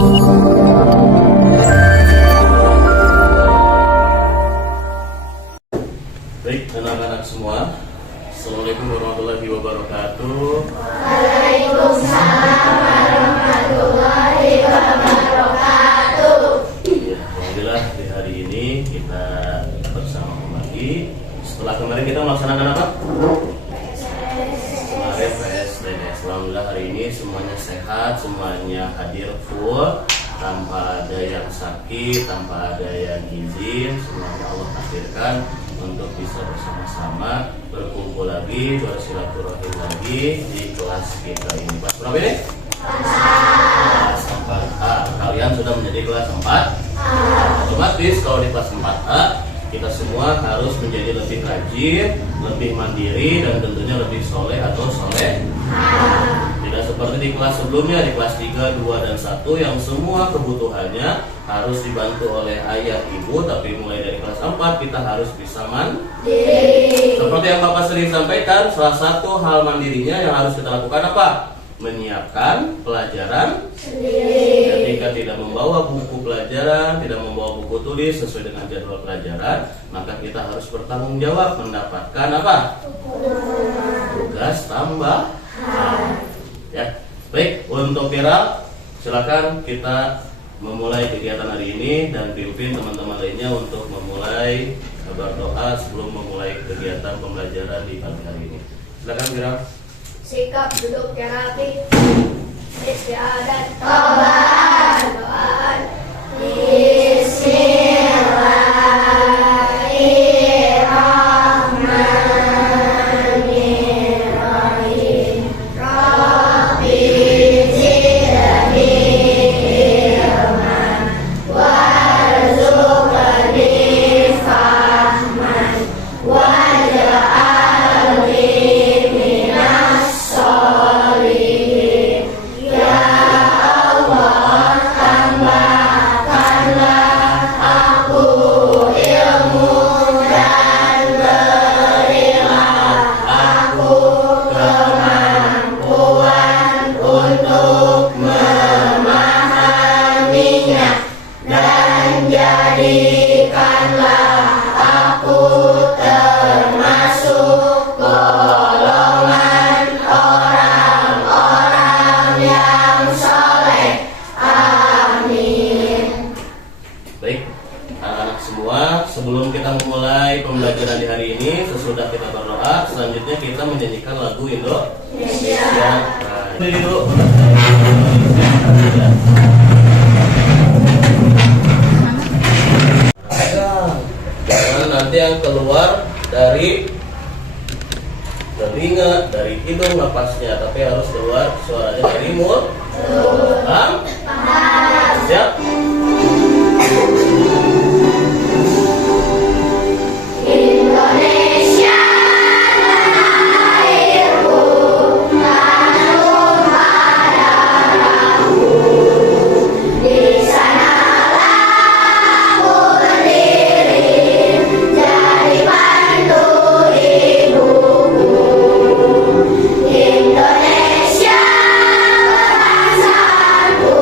Baik, anak-anak semua, Assalamualaikum warahmatullahi wabarakatuh. Waalaikumsalam warahmatullahi wabarakatuh. Ya, alhamdulillah di hari ini kita bersama kembali. Setelah kemarin kita melaksanakan apa? Kemarin PSDNS. Alhamdulillah hari ini semuanya sehat, semuanya hadir full, tanpa ada yang sakit, tanpa ada yang izin. Semuanya Allah takdirkan untuk bisa bersama-sama berkumpul lagi, bersilaturahim lagi di kelas kita ini. Kelas berapa ini? Kelas 4A. Kalian sudah menjadi kelas 4. Otomatis kalau di kelas 4A kita semua harus menjadi lebih rajin, lebih mandiri, dan tentunya lebih soleh atau soleh. Tidak seperti di kelas sebelumnya, di kelas 3, 2, dan 1 yang semua kebutuhannya harus dibantu oleh ayah ibu, tapi mulai dari kelas 4 kita harus bisa mandiri. Seperti yang Bapak sering sampaikan, salah satu hal mandirinya yang harus kita lakukan apa? Menyiapkan pelajaran sendiri. Ketika tidak membawa buku pelajaran, tidak membawa buku tulis sesuai dengan jadwal pelajaran, maka kita harus bertanggung jawab mendapatkan apa? Tugas tambahan. Ya, baik, untuk viral, silakan kita memulai kegiatan hari ini dan pimpin teman-teman lainnya untuk memulai berdoa sebelum memulai kegiatan pembelajaran di pagi hari ini. Silakan viral. Sikap duduk yang rapi, istiadat, taubat, doaan. Bismillahirrahmanirrahim. Rabbi zidni ilman warzuqni fahman waj'alni minas sholihin. Ya Allah, tambahkanlah aku ilmu dan berilah aku kemampuan untuk memahaminya, dan jadikanlah aku termasuk golongan orang-orang yang soleh. Amin. Baik, anak-anak semua, sebelum kita memulai pembelajaran di hari ini, sesudah kita berdoa, selanjutnya kita menyanyikan lagu Indonesia. Nah, ini dulu. Jangan nanti yang keluar dari telinga, dari hidung napasnya, tapi harus keluar suaranya dari mulut. Paham? Siap? Indonesia tanah airku, tanah tumpah darahku. Di sanalah aku berdiri, jadi pandu ibuku. Indonesia bangsaku,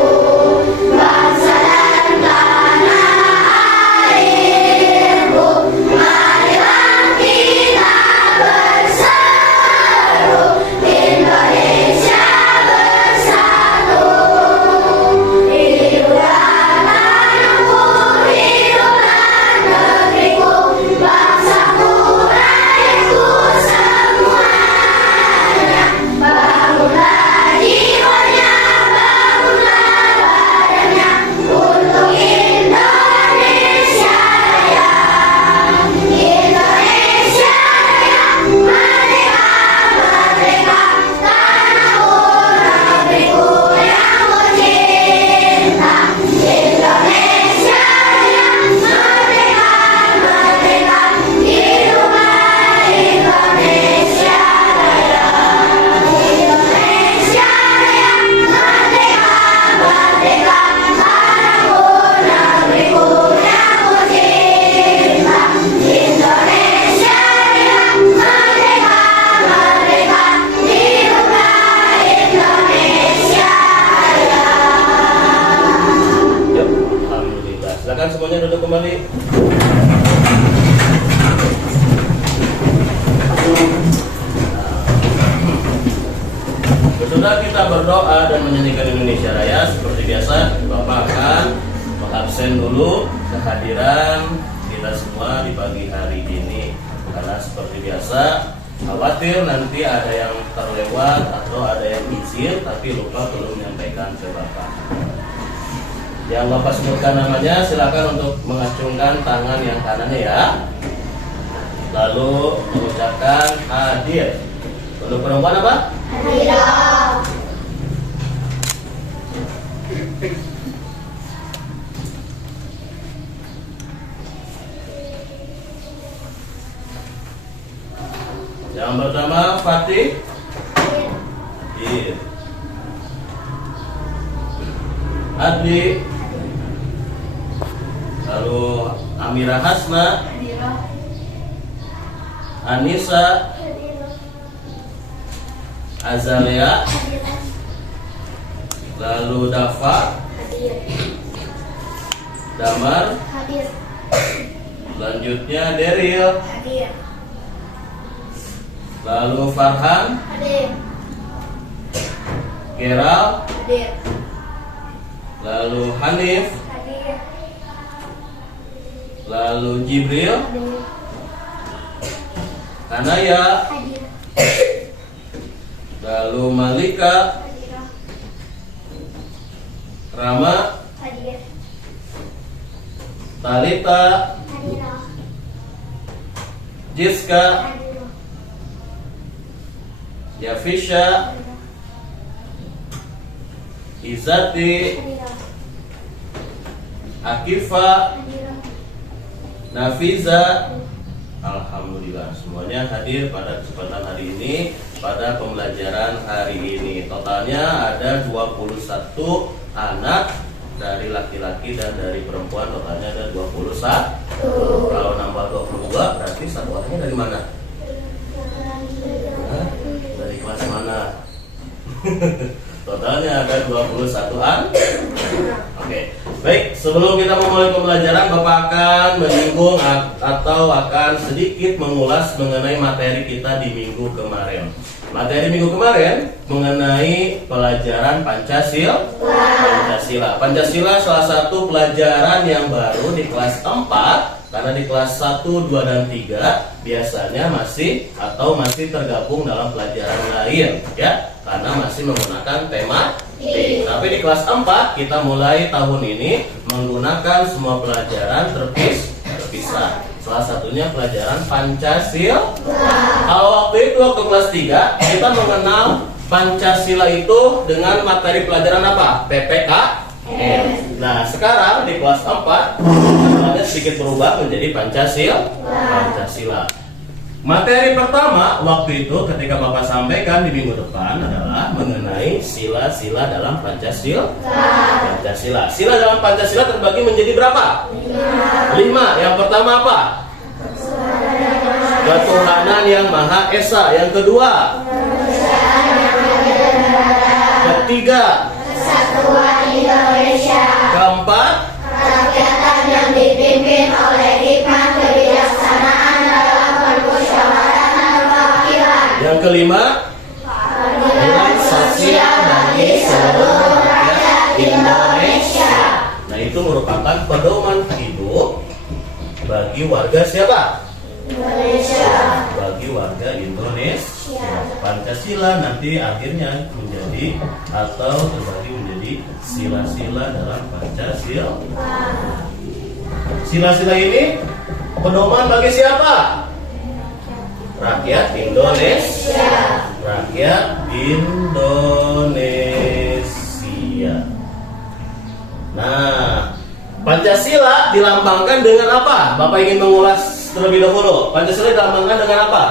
Silakan semuanya duduk kembali. Sesudah kita berdoa dan menyanyikan Indonesia Raya, seperti biasa Bapak akan mengabsen dulu kehadiran kita semua di pagi hari ini, karena seperti biasa khawatir nanti ada yang terlewat atau ada yang izin tapi lupa belum menyampaikan ke Bapak. Yang Bapak sebutkan namanya silakan untuk mengacungkan tangan yang kanannya ya, lalu mengucapkan hadir. Untuk perempuan apa? Hadirah. Yang pertama Fatih. Hadir. Adli. Lalu Amira Hasna. Hadirah. Anissa. Azalea. Hadirah. Lalu Dafa. Hadir. Damar. Hadir. Selanjutnya Deril. Hadir. Lalu Farhan. Hadir. Geral. Hadir. Lalu Hanif. Hadir. Lalu Jibril. Hadir. Hanaya. Hadir. Lalu Malika. Hadirah. Rama. Hadir. Talita. Hadirah. Jiska. Hadirah. Yafisha. Izati. Hadirah. Akifa. Hadirah. Nafiza. Alhamdulillah semuanya hadir pada kesempatan hari ini, pada pembelajaran hari ini. Totalnya ada 21 anak, dari laki-laki dan dari perempuan totalnya ada 21. Kalau nambah 22 berarti satu orangnya dari mana? Hah? Dari kelas mana? Totalnya ada 21 an. Oke. Baik, sebelum kita memulai pembelajaran, Bapak akan menyinggung atau akan sedikit mengulas mengenai materi kita di minggu kemarin. Materi minggu kemarin mengenai pelajaran Pancasila. Pancasila salah satu pelajaran yang baru di kelas 4. Karena di kelas 1, 2, dan 3 biasanya masih tergabung dalam pelajaran lain ya, karena masih menggunakan tema T. Tapi di kelas 4 kita mulai tahun ini menggunakan semua pelajaran terpisah. Salah satunya pelajaran Pancasila. Kalau waktu kelas 3 kita mengenal Pancasila itu dengan materi pelajaran apa? PPKN. Nah, sekarang di kelas 4 ada sedikit berubah menjadi Pancasila. Materi pertama waktu itu ketika Bapak sampaikan di minggu depan adalah mengenai sila-sila dalam Pancasila. Sila dalam Pancasila terbagi menjadi berapa? 5. Yang pertama apa? Ketuhanan yang Maha Esa. Yang kedua? Ketiga? Kesatuan Indonesia. Keempat? Kerakyatan yang dipimpin oleh hikmah kebijaksanaan dalam permusyawaratan dan perwakilan. Yang kelima? Keadilan sosial bagi seluruh rakyat Indonesia. Nah, itu merupakan pedoman hidup bagi warga siapa? Indonesia. Bagi warga Indonesia. Pancasila nanti akhirnya menjadi atau terbagi menjadi sila-sila dalam Pancasila. Sila-sila ini pedoman bagi siapa? Rakyat Indonesia. Rakyat Indonesia. Nah, Pancasila dilambangkan dengan apa? Bapak ingin mengulas terlebih dahulu. Pancasila dilambangkan dengan apa?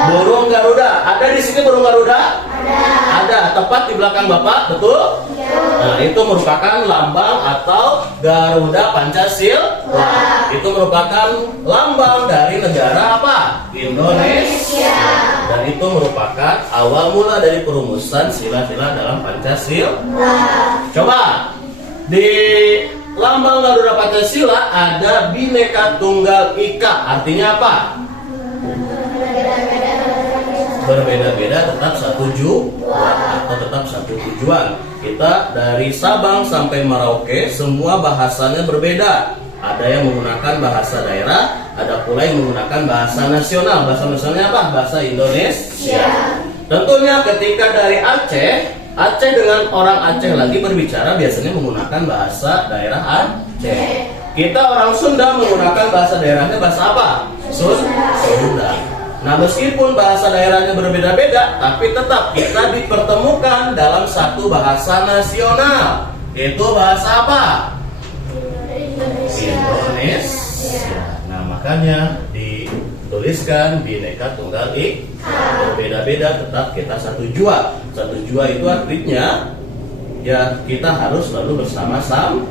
Burung Garuda. Ada di sini burung Garuda? Ada. Tepat di belakang Bapak, betul? Nah, itu merupakan lambang atau Garuda Pancasila. Itu merupakan lambang dari negara apa? Indonesia. Dan itu merupakan awal mula dari perumusan sila-sila dalam Pancasila. Coba di lambang Garuda Pancasila ada Bhinneka Tunggal Ika. Artinya apa? Berbeda-beda tetap satu atau tetap satu tujuan. Kita dari Sabang sampai Merauke semua bahasanya berbeda. Ada yang menggunakan bahasa daerah, ada pula yang menggunakan bahasa nasional. Bahasa nasionalnya apa? Bahasa Indonesia. Tentunya ketika dari Aceh dengan orang Aceh lagi berbicara biasanya menggunakan bahasa daerah Aceh. Kita orang Sunda menggunakan bahasa daerahnya bahasa apa? Sunda. Nah, meskipun bahasa daerahnya berbeda-beda, tapi tetap kita dipertemukan dalam satu bahasa nasional. Itu bahasa apa? Indonesia. Nah, makanya dituliskan Bhinneka Tunggal Ika. Berbeda-beda tetap kita satu jua. Satu jua itu artinya ya kita harus selalu bersama-sama,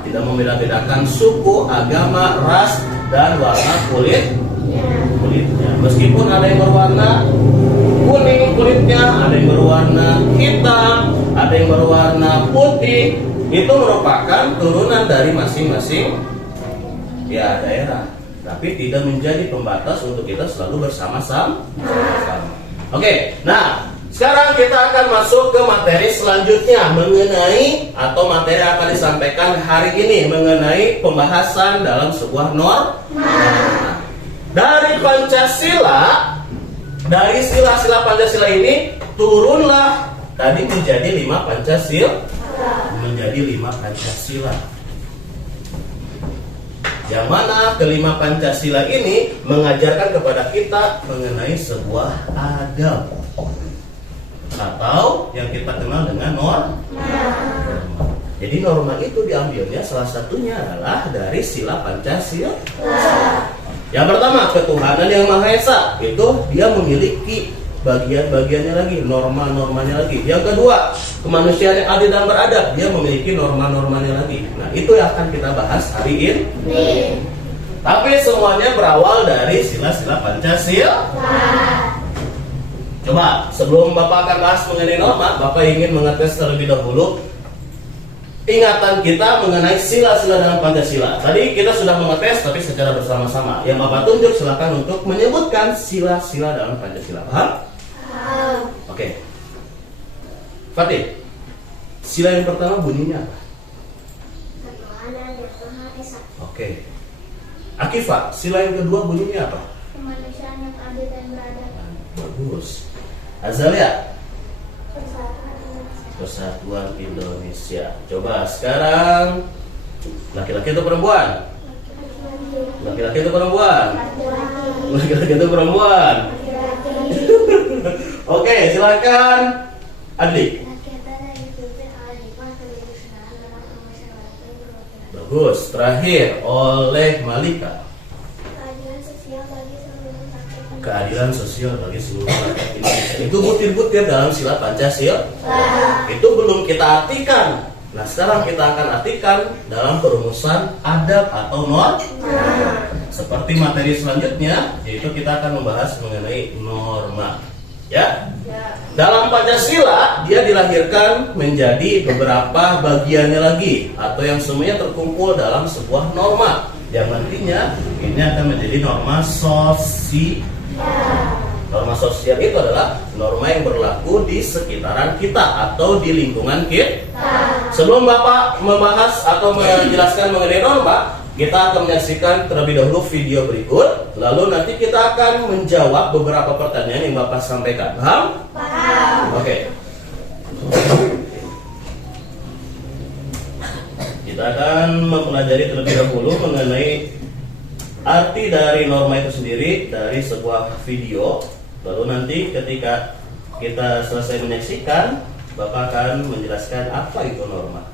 tidak membeda-bedakan suku, agama, ras, dan warna kulitnya. Meskipun ada yang berwarna kuning kulitnya, ada yang berwarna hitam, ada yang berwarna putih, itu merupakan turunan dari masing-masing ya daerah, tapi tidak menjadi pembatas untuk kita selalu bersama-sama. Oke, nah sekarang kita akan masuk ke materi selanjutnya mengenai atau materi yang akan disampaikan hari ini mengenai pembahasan dalam sebuah norma. Dari Pancasila, dari sila-sila Pancasila ini turunlah tadi menjadi 5 Pancasila. Menjadi 5 Pancasila. Yang mana kelima Pancasila ini mengajarkan kepada kita mengenai sebuah adab atau yang kita kenal dengan norma. Jadi norma itu diambilnya salah satunya adalah dari sila Pancasila. Yang pertama, ketuhanan yang Maha Esa, itu dia memiliki bagian-bagiannya lagi, norma-normanya lagi. Yang kedua, kemanusiaan yang adil dan beradab, dia memiliki norma-normanya lagi. Nah, itu yang akan kita bahas hari ini. Tapi semuanya berawal dari sila-sila Pancasila. Coba, sebelum Bapak akan bahas mengenai norma, Bapak ingin mengetes terlebih dahulu ingatan kita mengenai sila-sila dalam Pancasila. Tadi kita sudah mengetes tapi secara bersama-sama. Yang Bapak tunjuk silakan untuk menyebutkan sila-sila dalam Pancasila. Paham? Oke. Fatih, sila yang pertama bunyinya apa? Ketuhanan yang Maha Esa. Oke. Akifah, sila yang kedua bunyinya apa? Kemanusiaan yang adil dan beradab. Bagus. Azalia, Persatuan. Persatuan Indonesia. Coba sekarang laki-laki atau perempuan? Laki-laki atau perempuan? Laki-laki atau perempuan? Oke, silakan Adli. Bagus. Terakhir oleh Malika. Keadilan sosial bagi seluruh rakyat Indonesia. Itu butir-butir dalam sila Pancasila. Itu belum kita artikan. Nah, sekarang kita akan artikan dalam perumusan adab atau norma. Seperti materi selanjutnya, yaitu kita akan membahas mengenai norma. Ya. Dalam Pancasila, dia dilahirkan menjadi beberapa bagiannya lagi, atau yang semuanya terkumpul dalam sebuah norma. Yang nantinya ini akan menjadi norma sosial. Norma sosial itu adalah norma yang berlaku di sekitaran kita atau di lingkungan kita. Sebelum Bapak membahas atau menjelaskan mengenai norma, kita akan menyaksikan terlebih dahulu video berikut. Lalu nanti kita akan menjawab beberapa pertanyaan yang Bapak sampaikan. Paham? Paham. Oke. Kita akan mempelajari terlebih dahulu mengenai arti dari norma itu sendiri dari sebuah video. Lalu nanti ketika kita selesai menyaksikan, Bapak akan menjelaskan apa itu norma.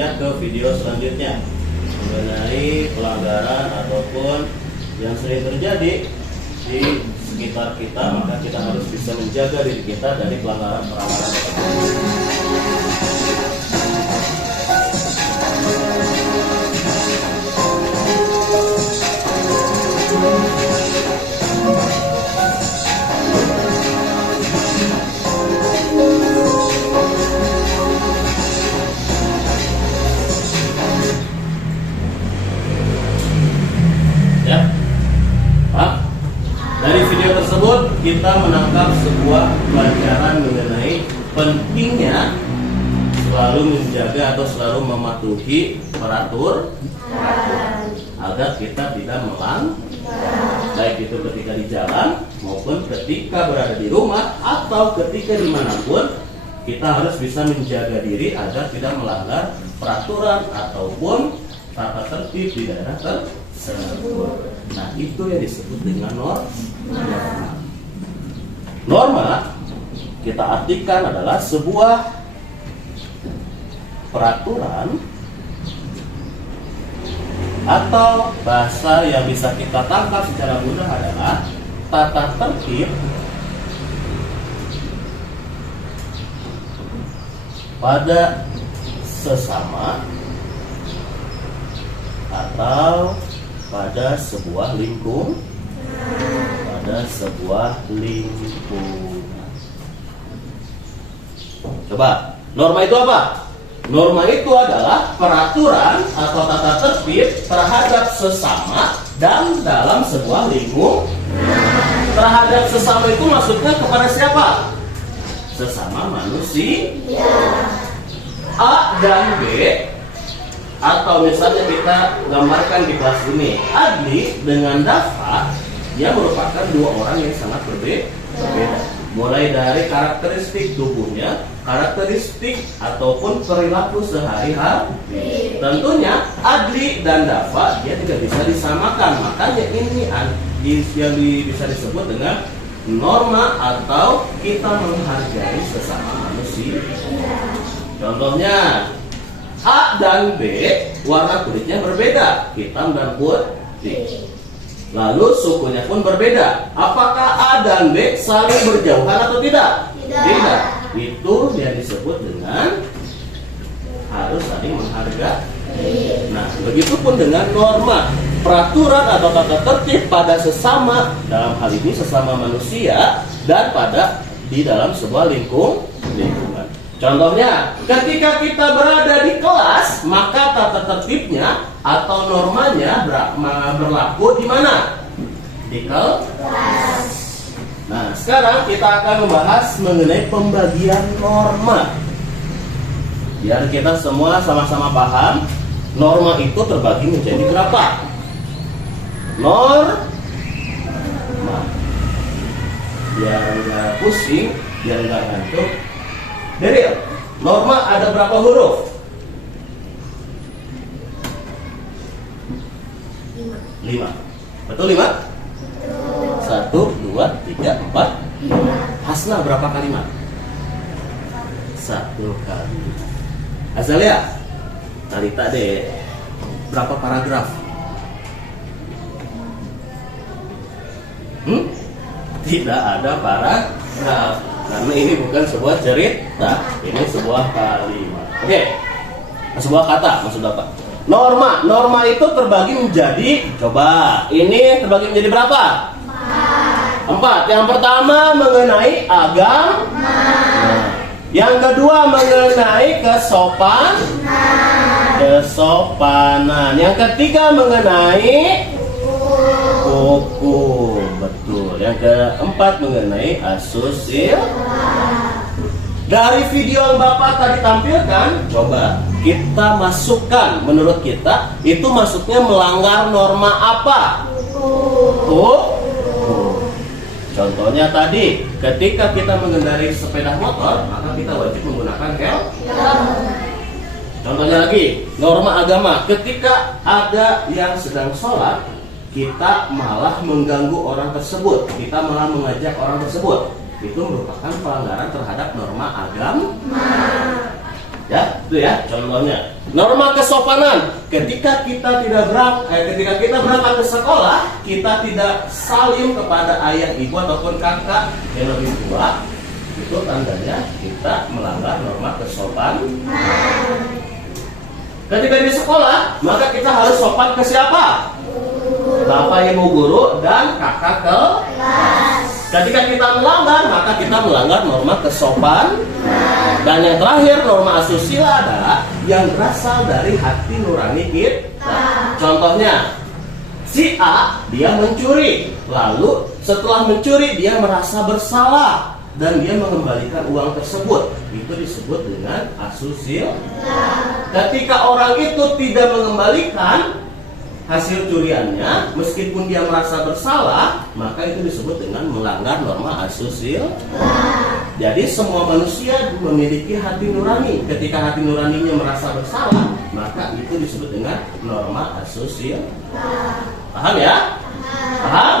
lanjut ke video selanjutnya mengenai pelanggaran ataupun yang sering terjadi di sekitar kita, maka kita harus bisa menjaga diri kita dari pelanggaran-pelanggaran tersebut. Ya, Pak. Dari video tersebut kita menangkap sebuah pelajaran mengenai pentingnya selalu menjaga atau selalu mematuhi peraturan agar kita tidak melanggar, baik itu ketika di jalan maupun ketika berada di rumah atau ketika dimanapun. Kita harus bisa menjaga diri agar tidak melanggar peraturan ataupun tata tertib di daerah tersebut. Nah, itu yang disebut dengan norma. Norma kita artikan adalah sebuah peraturan atau bahasa yang bisa kita tangkap secara mudah adalah tata tertib pada sesama atau pada sebuah lingkungan. Coba, norma itu apa? Norma itu adalah peraturan atau tata tertib terhadap sesama dan dalam sebuah lingkungan. Terhadap sesama itu maksudnya kepada siapa? Sesama manusia. A dan B, atau misalnya kita gambarkan di kelas ini, Adli dengan Dafa, dia merupakan dua orang yang sangat berbeda. Mulai dari karakteristik tubuhnya, karakteristik ataupun perilaku sehari-hari. Tentunya Adli dan Dafa dia tidak bisa disamakan. Makanya ini yang bisa disebut dengan norma atau kita menghargai sesama manusia. Contohnya A dan B warna kulitnya berbeda, hitam dan putih. Lalu sukunya pun berbeda. Apakah A dan B saling berjauhan atau tidak? Tidak. Itu yang disebut dengan harus saling menghargai. Nah, begitupun dengan norma, peraturan atau tata tertib pada sesama, dalam hal ini sesama manusia, dan di dalam sebuah lingkungan. Contohnya, ketika kita berada di kelas, maka tata tertibnya atau normanya berlaku di mana? Di kelas. Nah, sekarang kita akan membahas mengenai pembagian norma. Biar kita semua sama-sama paham, norma itu terbagi menjadi berapa? Norma. Biar nggak pusing, biar nggak ngantuk. Deril, norma ada berapa huruf? 5. Betul 5? 1, 2, 3, 4. Hasna berapa kalimat? 1 kali. Azalia, Talita deh, berapa paragraf? Tidak ada paragraf. Karena ini bukan sebuah cerita, ini sebuah kalimat. Oke, sebuah kata maksud Bapak. Norma itu terbagi menjadi, coba, ini terbagi menjadi berapa? 4. Yang pertama mengenai agama. Yang kedua mengenai kesopanan. Yang ketiga mengenai hukum. Betul. Yang keempat mengenai asusila. Dari video yang Bapak tadi tampilkan, coba kita masukkan, menurut kita itu maksudnya melanggar norma apa? Hukum. Contohnya tadi, ketika kita mengendarai sepeda motor, maka kita wajib menggunakan helm. Contohnya lagi, norma agama, ketika ada yang sedang sholat, kita malah mengganggu orang tersebut, kita malah mengajak orang tersebut, itu merupakan pelanggaran terhadap norma agama. Ya, itu ya contohnya. Norma kesopanan, ketika kita berangkat ke sekolah, kita tidak salim kepada ayah, ibu ataupun kakak yang lebih tua. Itu tandanya kita melanggar norma kesopanan. Ketika di sekolah, maka kita harus sopan ke siapa? Bapak, ibu guru, dan kakak kelas. Ketika kita melanggar, maka kita melanggar norma kesopanan. Dan yang terakhir, norma asusila adalah yang berasal dari hati nurani kita. Contohnya, si A dia mencuri, lalu setelah mencuri dia merasa bersalah dan dia mengembalikan uang tersebut. Itu disebut dengan asusila. Ketika orang itu tidak mengembalikan hasil curiannya, meskipun dia merasa bersalah, maka itu disebut dengan melanggar norma asusila. Jadi semua manusia memiliki hati nurani. Ketika hati nuraninya merasa bersalah, maka itu disebut dengan norma asusila. Paham ya? Paham?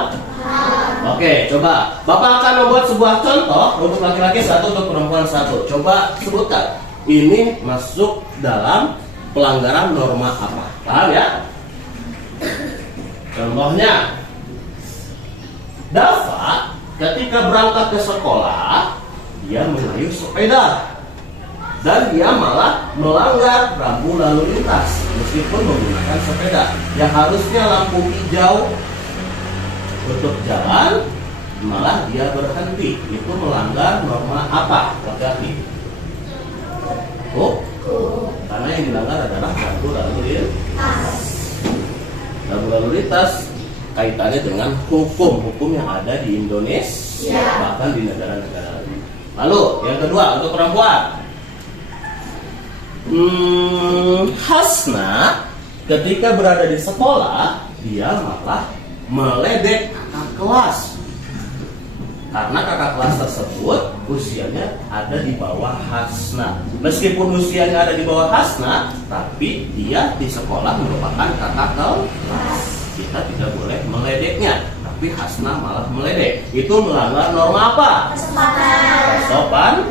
Oke, coba Bapak akan membuat sebuah contoh untuk laki-laki satu, untuk perempuan satu. Coba sebutkan, ini masuk dalam pelanggaran norma apa? Paham ya? Contohnya, Dava ketika berangkat ke sekolah, dia mengayuh sepeda dan dia malah melanggar rambu lalu lintas meskipun menggunakan sepeda. Yang harusnya lampu hijau untuk jalan, malah dia berhenti. Itu melanggar norma apa? Laki-laki. Karena yang dilanggar adalah rambu lalu lintas. Rambu lalu lintas kaitannya dengan hukum yang ada di Indonesia, bahkan di negara-negara lain. Lalu yang kedua, untuk perempuan, Hasna ketika berada di sekolah, dia malah meledek kakak kelas. Karena kakak kelas tersebut usianya ada di bawah Hasna. Meskipun usianya ada di bawah Hasna, tapi dia di sekolah merupakan kakak kelas. Kita tidak boleh meledeknya, tapi Hasna malah meledek. Itu melanggar norma apa? Sopan.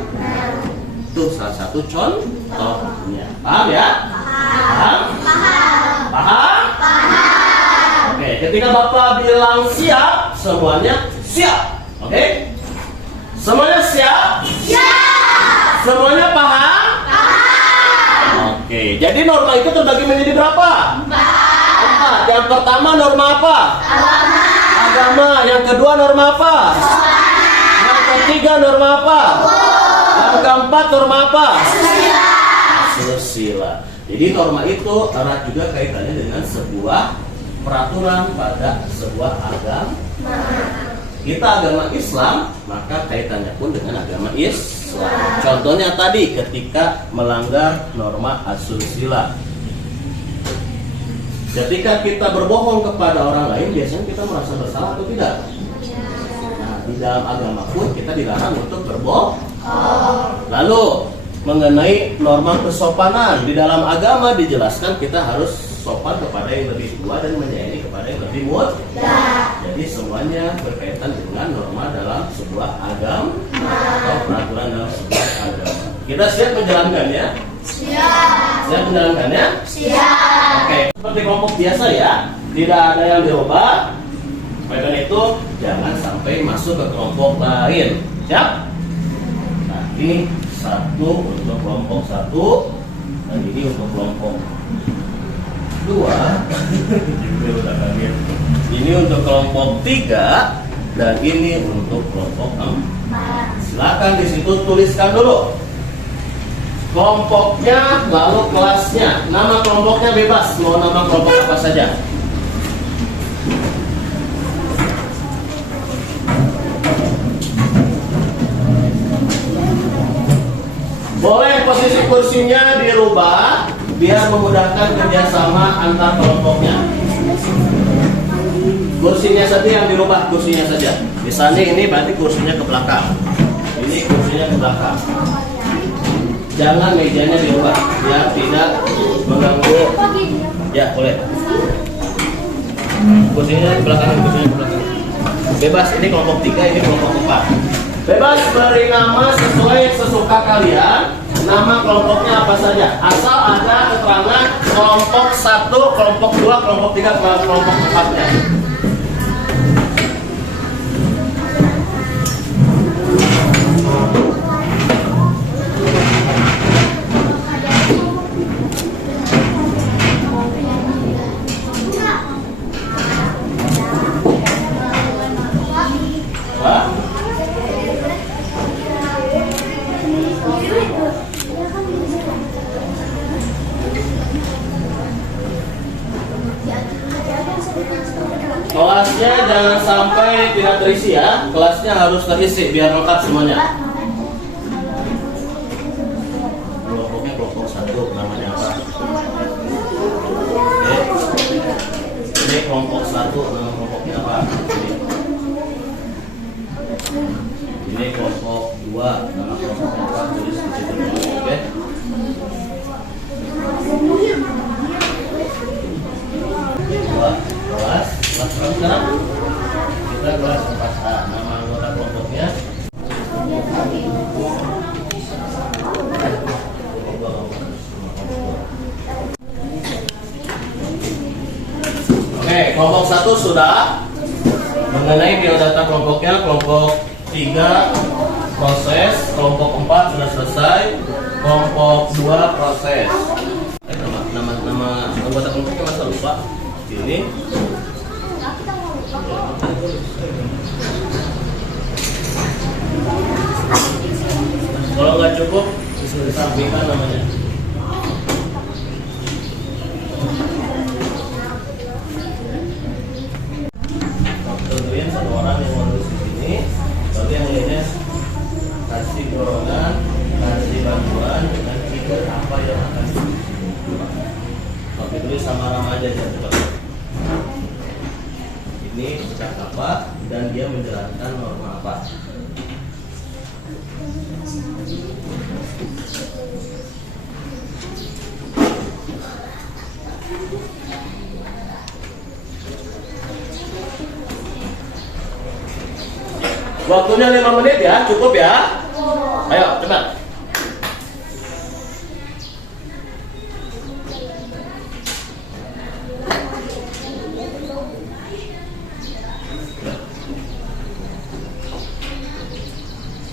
Itu salah satu contohnya. Paham ya? Paham? Oke, ketika Bapak bilang siap, semuanya siap. Oke? Semuanya siap? Siap. Semuanya paham? Paham. Oke, jadi norma itu terbagi menjadi berapa? 4. Yang pertama norma apa? Agama. Yang kedua norma apa? Yang ketiga norma apa? Yang keempat norma apa? Asusila. Jadi norma itu erat juga kaitannya dengan sebuah peraturan pada sebuah agama. Kita agama Islam, maka kaitannya pun dengan agama Islam. Contohnya tadi ketika melanggar norma asusila. Ketika kita berbohong kepada orang lain, biasanya kita merasa bersalah atau tidak? Nah, di dalam agama pun kita dilarang untuk berbohong. Lalu mengenai norma kesopanan, di dalam agama dijelaskan kita harus sopan kepada yang lebih tua dan menyayangi kepada yang lebih muda. Jadi semuanya berkaitan dengan norma dalam sebuah agama atau peraturan dalam sebuah agama. Kita siap menjalankannya? Siap menjalankannya? Siap. Oke, seperti kelompok biasa ya, tidak ada yang dirubah. Oleh karena itu jangan sampai masuk ke kelompok lain. Siap? Nah, ini satu untuk kelompok satu dan ini untuk kelompok dua. Ini untuk kelompok 3 dan ini untuk kelompok 4. Silakan di situ tuliskan dulu kelompoknya, lalu kelasnya. Nama kelompoknya bebas, mau nama kelompok apa saja. Boleh posisi kursinya dirubah biar memudahkan kerjasama antar kelompoknya. Kursinya saja yang dirubah, kursinya saja. Misalnya ini berarti kursinya ke belakang, ini kursinya ke belakang. Jangan mejanya dirubah biar tidak mengganggu. Ya boleh. Kursinya ke belakang, kursinya ke belakang. Bebas, ini kelompok 3, ini kelompok 4. Bebas beri nama sesuai sesuka kalian. nama kelompoknya apa saja. Asal ada keterangan kelompok 1, kelompok 2, kelompok 3, kelompok 4-nya. Kelasnya jangan sampai tidak terisi ya. Kelasnya harus terisi biar lengkap semuanya. Kelompoknya kelompok 1 namanya apa? Oke. Ini kelompok 1 nama kelompoknya apa? Ini kelompok 2 nama kelompoknya apa? Tulis di situ dulu, oke? Kelas sekarang kita kelas 4A. Nama anggota kelompoknya oke, kelompok 1 sudah. Mengenai biodata kelompoknya, kelompok 3 proses, kelompok 4 sudah selesai, kelompok 2 proses. Nama anggota kelompoknya masa lupa? Ini kalau nggak cukup bisa disampaikan namanya. Tentuin satu orang yang menulis di sini, lalu yang lainnya kasih dorongan, kasih bantuan dengan figur apa yang akan dibuat. Oke, tulis sama Rama aja jangan cepat. Ini ucap apa dan dia menjelaskan norma apa. Waktunya 5 menit ya, cukup ya. Ayo cepat.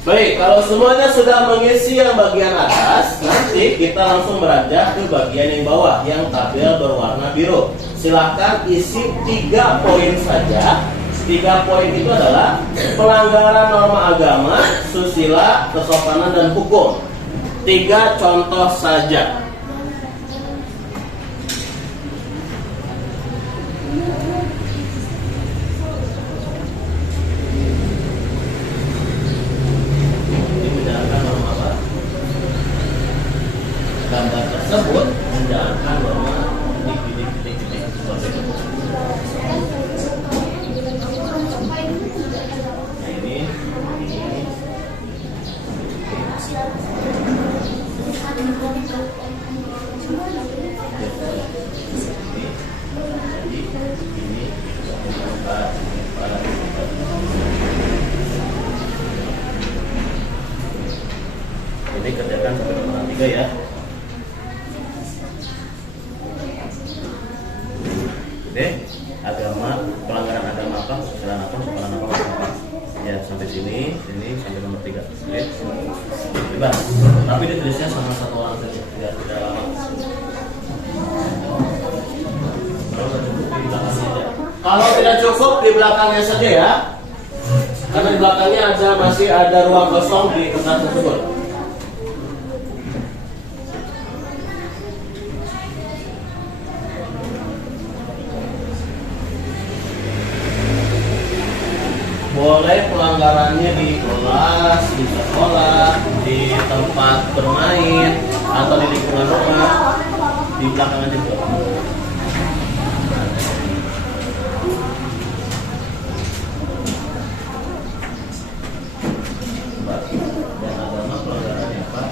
Baik, kalau semuanya sudah mengisi yang bagian atas, nanti kita langsung beranjak ke bagian yang bawah, yang tabel berwarna biru. Silahkan isi 3 poin saja. 3 poin itu adalah pelanggaran norma agama, susila, kesopanan, dan hukum. 3 contoh saja. Gambar tersebut menjalankan norma titik-titik seperti itu. Nah ini. Ini kerjakan sampai nomor 3 ya. Agama, pelanggaran agama apa, kesusilaan apa, kesopanan apa. Ya sampai sini sampai nomor 3. Oke, bebas. Tapi ditulisnya sama satu orang saja, tidak lama. Kalau tidak cukup di belakangnya saja ya, karena di belakangnya masih ada ruang kosong di kertas tersebut. Boleh pelanggarannya di kelas, di sekolah, di tempat bermain, atau di lingkungan rumah, di belakang aja tuh. Dan agama pelanggarannya apa?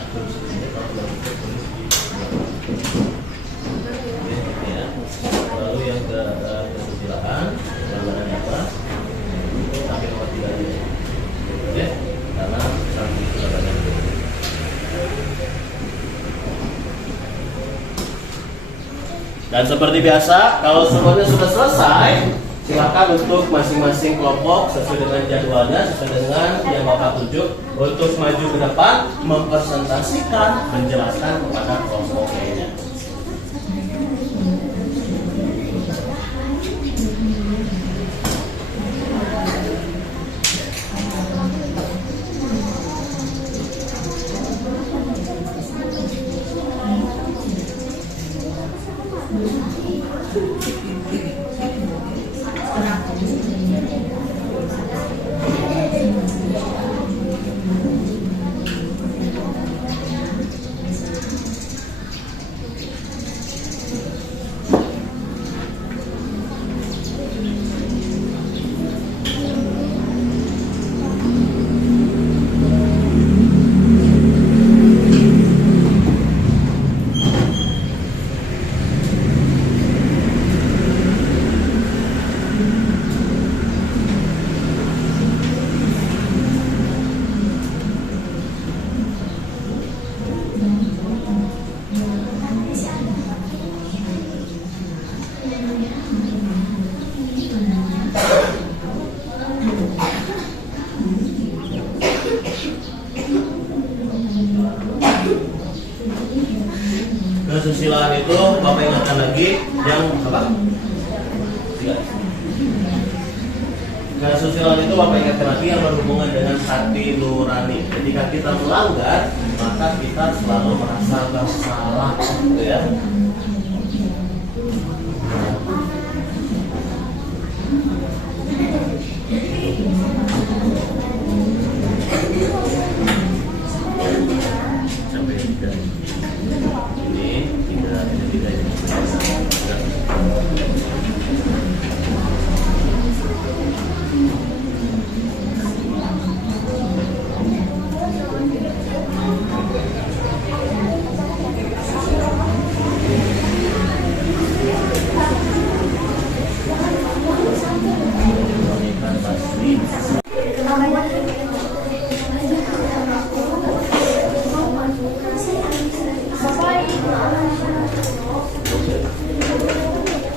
Lalu yang kesusilaan, pelanggarannya apa? Sampai nomor 3 aja. Oke, karena sanksi sudah banyak. Dan seperti biasa, kalau semuanya sudah selesai, silakan untuk masing-masing kelompok sesuai dengan jadwalnya, sesuai dengan yang Bapak tunjuk, untuk maju ke depan, mempresentasikan, menjelaskan kepada kelompok lainnya. Kesusilaan itu Bapak ingatkan lagi yang apa? Kesusilaan itu Bapak ingatkan lagi yang berhubungan dengan hati nurani. Ketika kita melanggar, maka kita selalu merasa bersalah, gitu ya. Sampai tiga.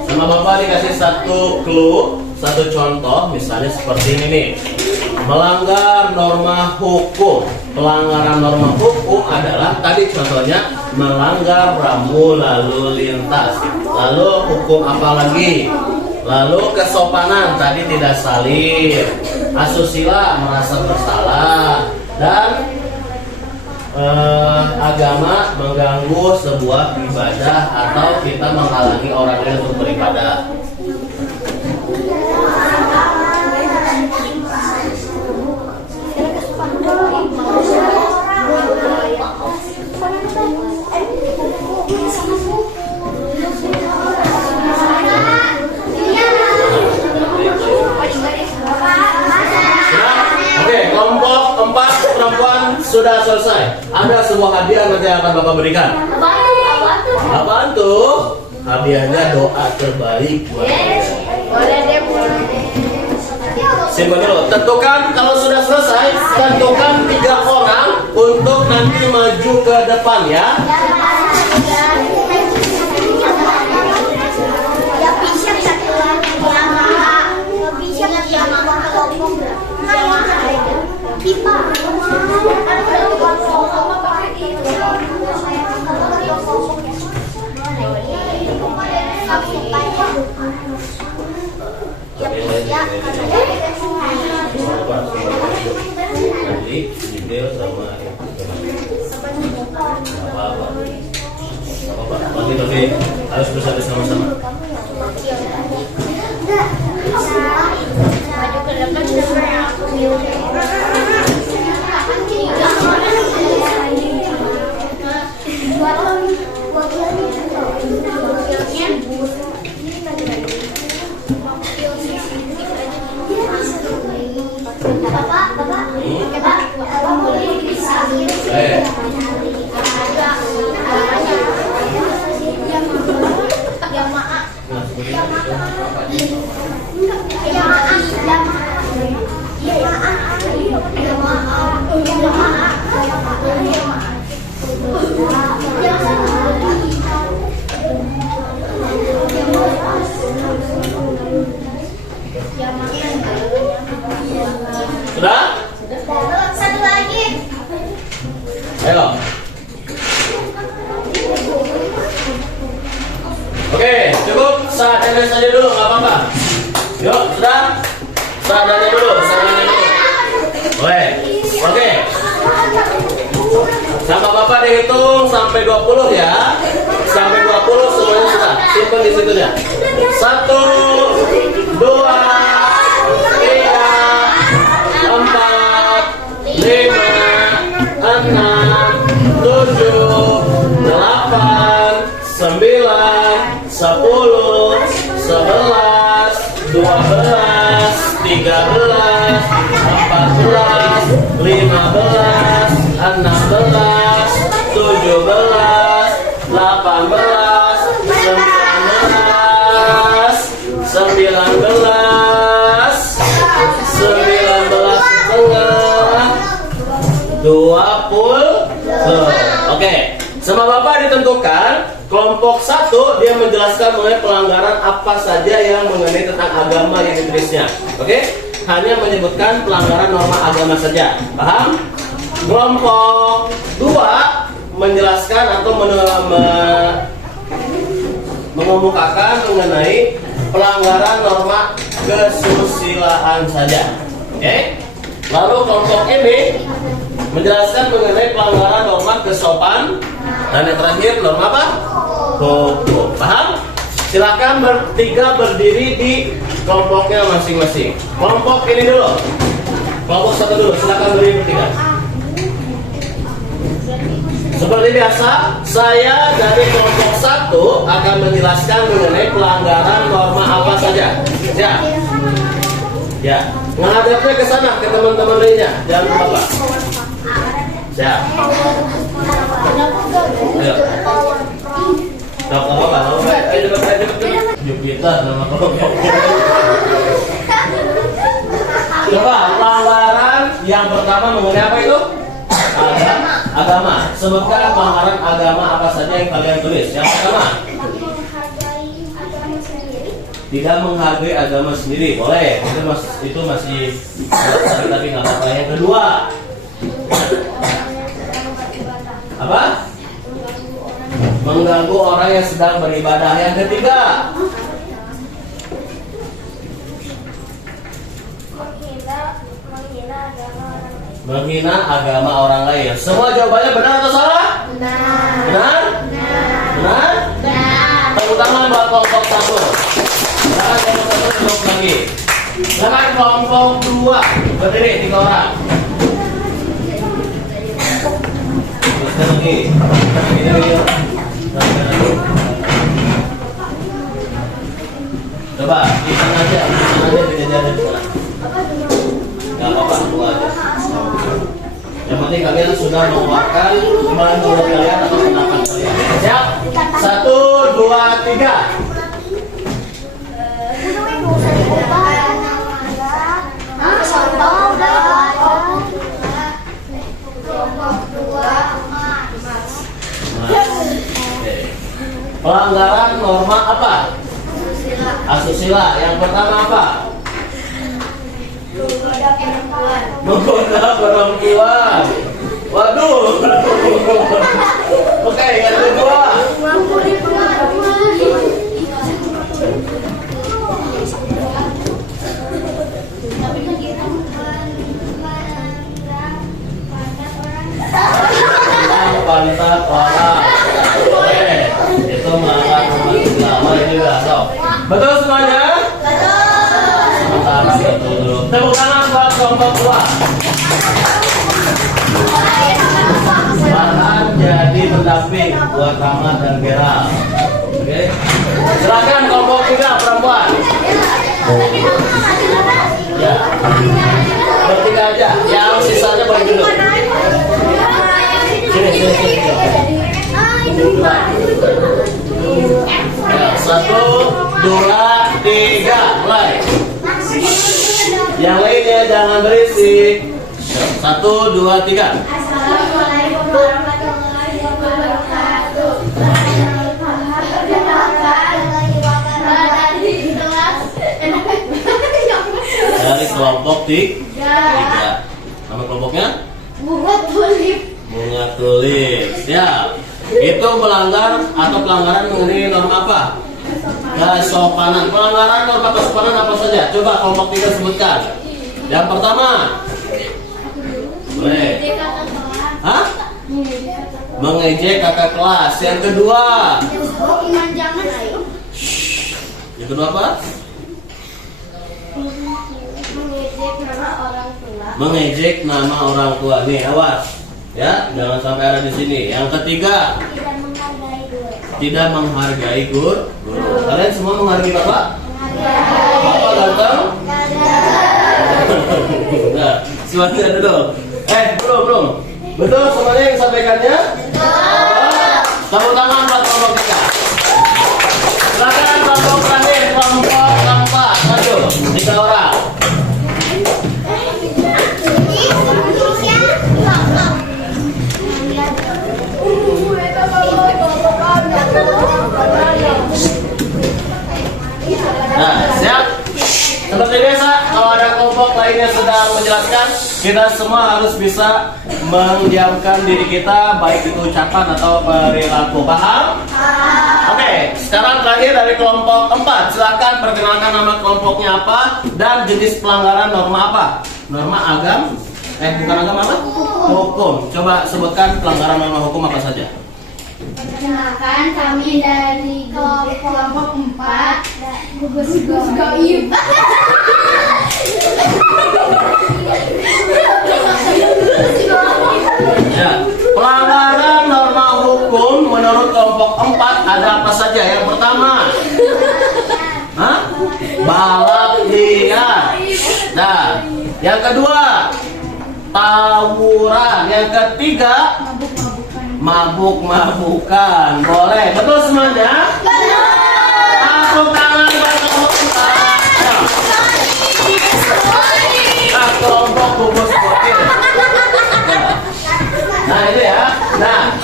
Sama Bapak dikasih satu clue, satu contoh, misalnya seperti ini nih. Melanggar norma hukum. Pelanggaran norma hukum adalah tadi contohnya melanggar rambu lalu lintas. Lalu hukum apa lagi? Lalu kesopanan tadi tidak salib. Asusila merasa bersalah. Dan agama mengganggu sebuah ibadah atau kita menghalangi orang lain untuk beribadah. Oke, kelompok 4 perempuan sudah selesai. Ada sebuah hadiah nanti yang akan Bapak berikan. Apaan tuh? Hadiahnya doa terbaik buat Simpan dulu. Tentukan kalau sudah selesai, tentukan 3 orang untuk nanti maju ke depan ya. Nanti detail sama apa-apa. Tapi harus bersama sama-sama. Maju ke depan cukup seadanya saja dulu, nggak apa-apa. Yuk, sudah? Seadanya dulu, seadanya dulu. Oke. Sama Bapak dihitung sampai 20 ya. Sampai 20 semuanya sudah. Simpan di situ ya. 1, 2, 3, 4, 5, 6, 7, 8, 9, 10, 11, 12, 13, 14, 15, 16, 17, 18, 20. Oke, sama Bapak ditentukan kelompok 1 dia menjelaskan mengenai pelanggaran apa saja yang mengenai tentang agama yang ditulisnya. Oke, hanya menyebutkan pelanggaran norma agama saja. Paham? Kelompok 2 menjelaskan atau mengemukakan mengenai pelanggaran norma kesusilaan saja. Oke? Lalu kelompok ini menjelaskan mengenai pelanggaran norma kesopan dan yang terakhir norma apa? Hukum. Paham? Silakan bertiga berdiri di kelompoknya masing-masing. Kelompok ini dulu. Kelompok 1 dulu. Silakan berdiri bertiga. Seperti biasa, saya dari kelompok 1 akan menjelaskan mengenai pelanggaran norma apa saja. Ya, menghadapnya ke sana, ke teman-teman lainnya. Jangan lupa, Pak. Siap. Ayo. Gak apa-apa, ayo cepet. Jupiter nama kelompoknya. Coba, pelanggaran yang pertama mengenai apa itu? Agama. Sebutkan pelanggaran agama apa saja yang kalian tulis. Yang pertama, tidak menghargai agama sendiri. Boleh, itu masih tapi nggak apa-apa. Yang kedua, apa? Mengganggu orang yang sedang beribadah. Yang ketiga, menghina agama orang lain. Semua jawabannya benar atau salah? Benar. Benar? Tepuk tangan buat kelompok 1. Silakan kelompok 1 duduk lagi. Silakan kelompok 2 berdiri 3 orang. Teruskan lagi. Coba kita aja dijajarin di sana. Gak apa-apa, tunggu aja. Yang penting kalian sudah mengeluarkan menurut kalian atau pendapat kalian. Siap? 1, 2, 3. Pelanggaran norma apa? Asusila. Yang pertama apa? Menggoda perempuan. Waduh. Oke, yang kedua. Pantat orang. Oke, itu malah lama ini besok. Betul semuanya? Sementara betul dulu. Tepuk tangan buat kelompok 2. Bahan jadi pendamping buat Rahmat dan Geral. Oke. Silakan kelompok 3 perempuan. Ya. Bertiga aja. Yang sisanya boleh duduk. Sini. Ya, 1, 2, 3, mulai. Yang lainnya jangan berisik. 1, 2, 3. Assalamualaikum warahmatullahi wabarakatuh. Dari kelompok 3. Nama kelompoknya? Bunga tulip. Bunga tulip. Siap. Itu melanggar atau pelanggaran mengenai norma apa? kesopanan. Pelanggaran norma kesopanan apa saja? Coba kelompok 3 sebutkan. Yang pertama, boleh. Hah? Mengejek kakak kelas. Yang kedua, yang kedua apa? Mengejek nama orang tua. Nih, awas. Ya, jangan sampai ada di sini. Yang ketiga, tidak menghargai guru. Kalian semua menghargai Bapak? Bapak ganteng? Nah, semuanya dulu. Belum. Betul semuanya yang disampaikannya? Tepuk tangan buat kelompok 3. Silakan kelompok terakhir, kelompok 4. Maju, 3 orang. Nah, siap? Seperti biasa, kalau ada kelompok lainnya sedang menjelaskan, kita semua harus bisa mendiamkan diri kita, baik itu ucapan atau perilaku. Paham? Oke, sekarang terakhir dari kelompok 4. Silakan perkenalkan nama kelompoknya apa dan jenis pelanggaran norma apa? Norma bukan agama apa? Hukum. Coba sebutkan pelanggaran norma hukum apa saja. Perkenalkan, kami dari kelompok 4 gugus goib. Ya, pelanggaran norma hukum menurut kelompok 4 ada apa saja? Yang pertama, balap liar. Nah, yang kedua, tawuran. Yang ketiga, mabuk-mabukan. Boleh, betul semuanya? Tepuk tangan buat kelompok 4. Kelompok gugus goib. Nah, itu ya. Nah,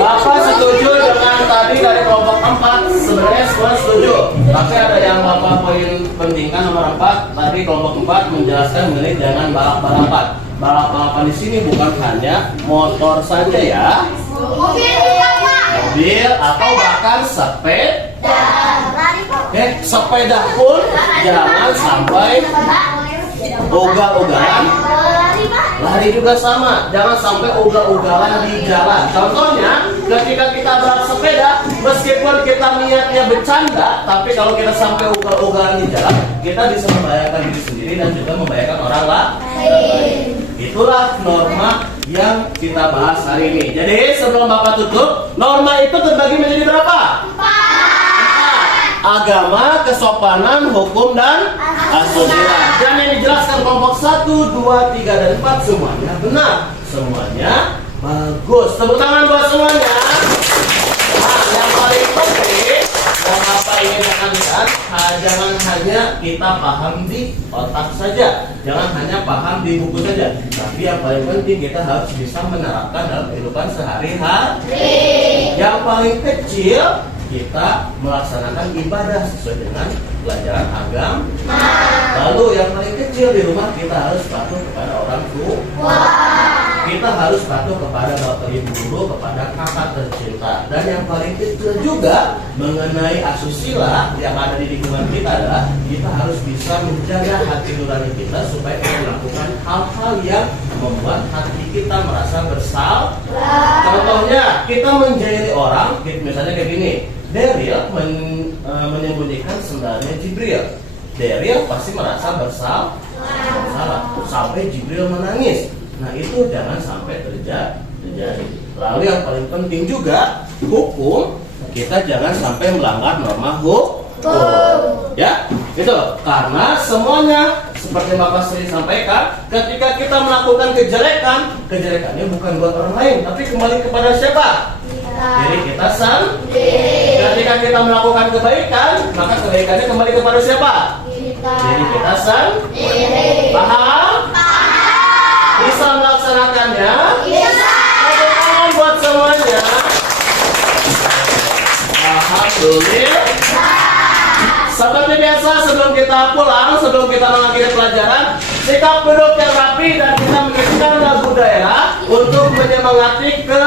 Bapak setuju dengan tadi dari kelompok 4. Sebenarnya semua setuju. Tapi ada yang Bapak poin pentingkan nomor 4. Tadi kelompok 4 menjelaskan mengenai jangan balap-balapan. Balap-balapan di sini bukan hanya motor saja ya. Mobil atau bahkan sepeda. Sepeda pun jangan sampai ugal-ugalan. Lari juga sama, jangan sampai ugal-ugalan di jalan. Contohnya, ketika kita bersepeda, meskipun kita niatnya bercanda, tapi kalau kita sampai ugal-ugalan di jalan, kita bisa membahayakan diri sendiri dan juga membahayakan orang lain. Itulah norma yang kita bahas hari ini. Jadi sebelum Bapak tutup, norma itu terbagi menjadi berapa? 4. Agama, kesopanan, hukum, dan asusila. Dan yang dijelaskan kelompok 1, 2, 3, dan 4 semuanya benar. Semuanya bagus. Tepuk tangan buat semuanya. Nah, yang paling penting yang Bapak ingin tekankan, jangan hanya kita paham di otak saja, jangan hanya paham di buku saja, tapi yang paling penting kita harus bisa menerapkan dalam kehidupan sehari-hari. Yang paling kecil, kita melaksanakan ibadah sesuai dengan pelajaran agama. Lalu yang paling kecil di rumah, kita harus patuh kepada orang tua. Kita harus patuh kepada bapak ibu guru, kepada kakak tercinta. Dan yang paling kecil juga mengenai asusila yang ada di lingkungan kita adalah kita harus bisa menjaga hati nurani kita supaya kita melakukan hal-hal yang membuat hati kita merasa bersalah. Contohnya, kita menjahili orang, misalnya kayak gini. Daryl menyembunyikan sendalnya Jibril. Daryl pasti merasa bersalah sampai Jibril menangis. Nah, itu jangan sampai terjadi. Lalu yang paling penting juga hukum, kita jangan sampai melanggar norma hukum. Ya, itu karena semuanya seperti Bapak sering sampaikan, ketika kita melakukan kejelekannya bukan buat orang lain, tapi kembali kepada siapa? Diri kita sendiri. Ketika kita melakukan kebaikan, maka kebaikannya kembali kepada siapa? Diri kita sendiri. Paham? Bisa melaksanakannya? Bisa. Tangan buat semuanya. Alhamdulillah. Seperti biasa, sebelum kita pulang, sebelum kita mengakhiri pelajaran, sikap duduk yang rapi dan kita mengirimkan lagu daerah untuk menyemangati ke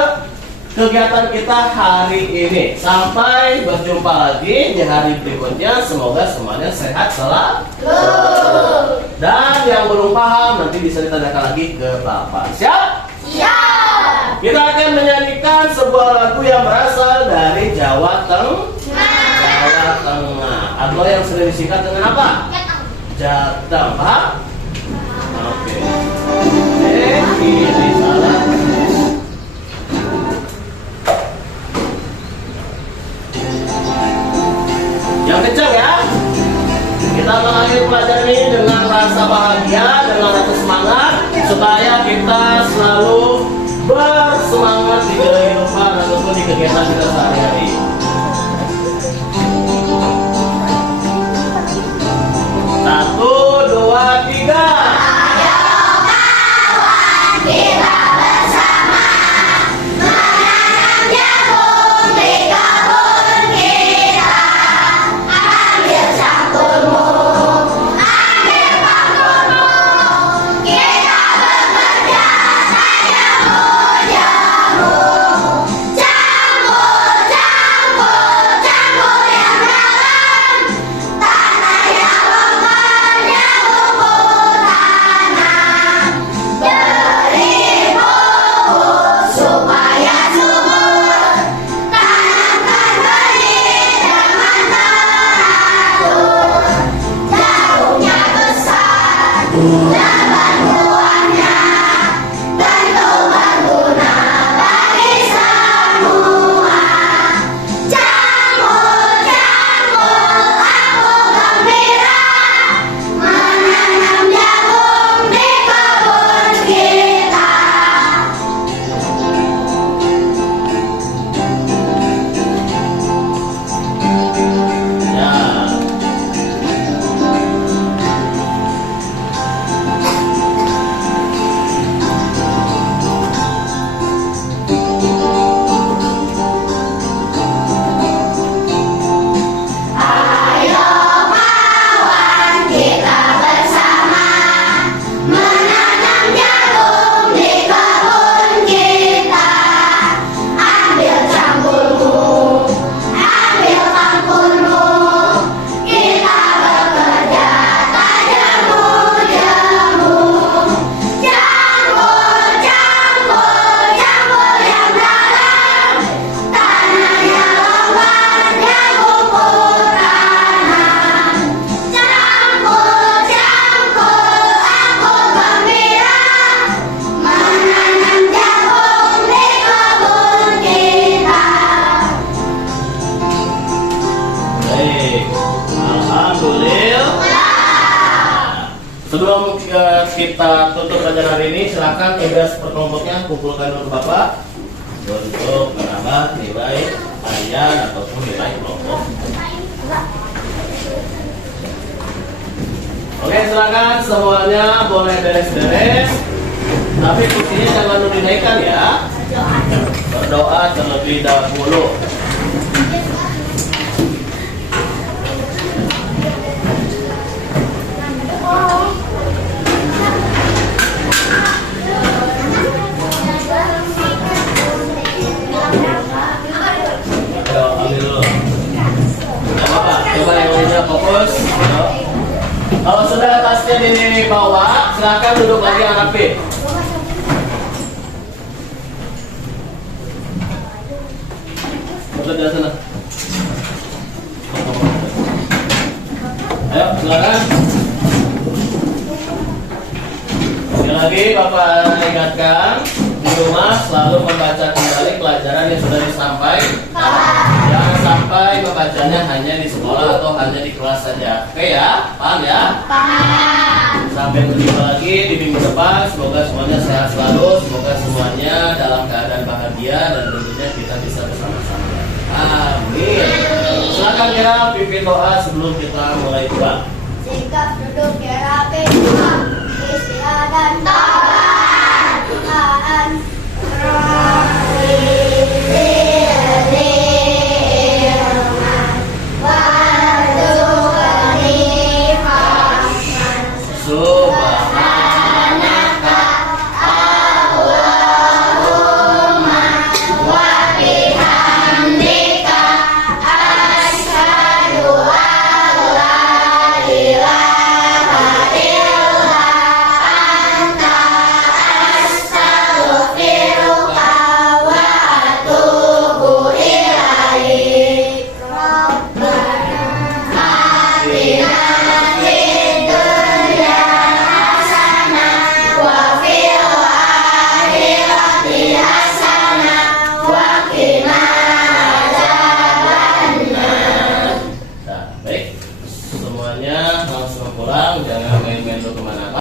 kegiatan kita hari ini. Sampai berjumpa lagi di hari berikutnya. Semoga semuanya sehat selalu. Dan yang belum paham nanti bisa ditanyakan lagi ke Bapak. Siap? Siap. Kita akan menyanyikan sebuah lagu yang berasal dari Jawa Tengah. Atau yang sering disingkat dengan apa? Jateng. Paham? Oke. Ini salah. Yang kencang ya. Kita mengakhiri pelajaran ini dengan rasa bahagia, dengan rasa semangat, supaya kita selalu bersemangat di kehidupan ataupun di kegiatan kita sehari-hari. Satu, dua, tiga. Ayo kawan, kita bersama menanam jagung di kebun kita. Ambil cangkulmu, ambil pangkulmu, kita bekerja sajamu jamu. Campur, campur, campur yang dalam, tanah yang longgar jagung tanam. Beri pupuk supaya subur, tanamkan benih dengan teratur. Jagungnya besar, lebat buahnya, tentu berguna bagi semua. Campur, campur, aku gembira menanam jagung di kebun kita. Ya. Ayo kawan, kita bersama menanam jagung di kebun kita. Ambil cangkulmu, ambil pangkulmu, kita bekerja tajamu jamu. Campur, campur, campur yang dalam, tanah yang longgar jagung tanam. Campur, campur, aku gembira menanam jagung di kebun kita. Baik. Alhamdulillah. Sebelum kita tutup pelajaran hari ini, silakan tugas per kelompoknya kumpulkan untuk Bapak untuk menambah nilai harian ataupun nilai kelompok. Oke, silakan semuanya boleh beres-beres. Tapi kursinya jangan lupa dinaikkan ya. Berdoa terlebih dahulu. Ayo, ambil dulu. Gak apa-apa, coba yang lainnya fokus. Ayo. Kalau sudah tasnya dibawa, silakan duduk lagi yang rapi. Betul di sana. Ayo, silakan. Sekali lagi Bapak ingatkan, di rumah selalu membaca kembali pelajaran yang sudah disampaikan. Jangan sampai membacanya hanya di sekolah atau hanya di kelas saja. Oke ya, paham ya? Paham. Sampai berjumpa lagi di minggu depan. Semoga semuanya sehat selalu. Semoga semuanya dalam keadaan bahagia dan tentunya kita bisa bersama-sama. Amin. Silakan kira pimpin doa sebelum kita mulai doa. Sikap duduk yang rapi, istilah dan taat. Tuhan Subhanaka Allahumma wa Nah, baik, semuanya langsung pulang, jangan main-main dulu kemana-mana.